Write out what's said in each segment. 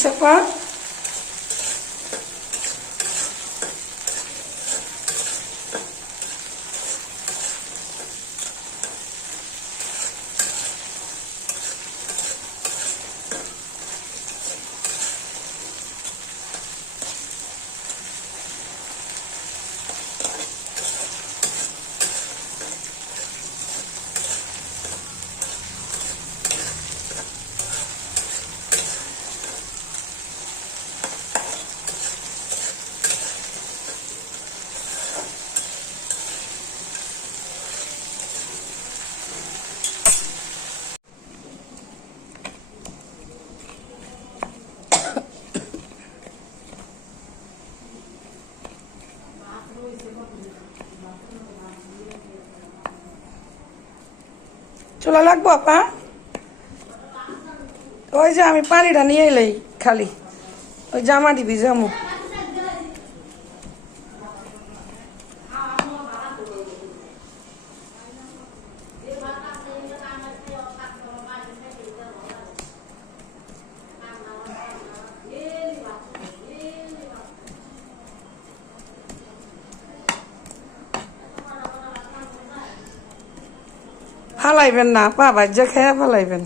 চাপা। চুলা লাগবো আপা? ওই যে আমি পানিটা নিয়ে এলাই খালি, ওই জামা দিবি জামু। ফালাইবেন না পা ভাজ্যা খেয়ে ফালাইবেন।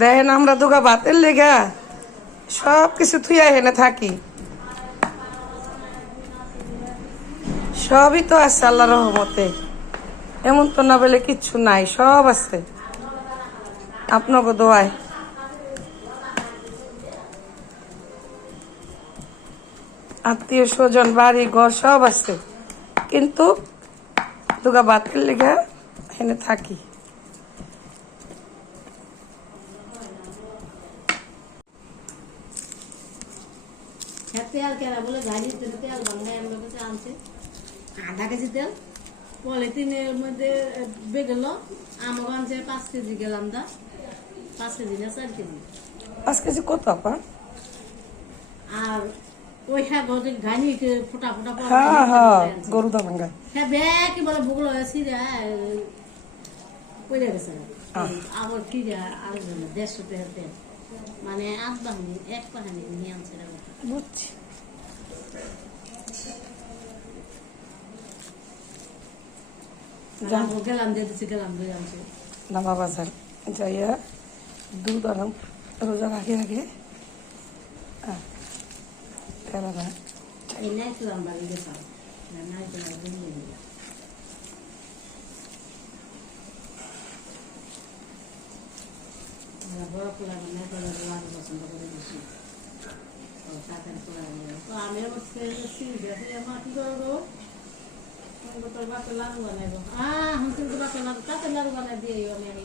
দেখেন আমরা দুগা ভাতের লেগা সব কিছু থুইয়া হেনে থাকি, সবই তো আছে আল্লাহর রহমতে, এমন তো না বলে কিচ্ছু নাই, সব আছে আপনাকে দোয়ায়। আত্মীয় স্বজন বাড়ি ঘর সব আছে, কিন্তু দুগা ভাতের লেগা হেনে থাকি। তেল কেনা বলে গাড়ি তেল বাংলায় আমার কাছে আনছে আধা কেজি তেল, পলিথিনের মধ্যে বেগেল আমার আনছে 5 কেজি, গেলাম দা 5 কেজি না 4 কেজি। 5 কেজি কত আপা? আর ওই হ্যাঁ গাড়ি ফোটা ফোটা হ্যাঁ হ্যাঁ গরু দা ভাঙ্গা হ্যাঁ ব্যাগ কি বলে ভুগলো হয়েছি রে পড়ে গেছে আবার কি রে আর 150 টাকা তেল, মানে আধ বাহিনী এক পাহানি নিয়ে আনছে। বুঝছি। গেলাম দিয়েছি, গেলাম দিয়ে আনছে নামা বাজার যাইয়া দুধ আনাম রোজার আগে আগে তেলানা এই নাই তো আমরা গেছিলাম নাই তো আমরা বড় পোলা নাই তো লাগে পছন্দ করে বেশি তাড়াতাড়ি পোলা তো আমি হচ্ছে আমার কি করবো তোর বাপে লাড়ু বানাইবো হুম কিন্তু বাপে লাড়ু তাতে লাড়ু বানাই দিয়ে আমি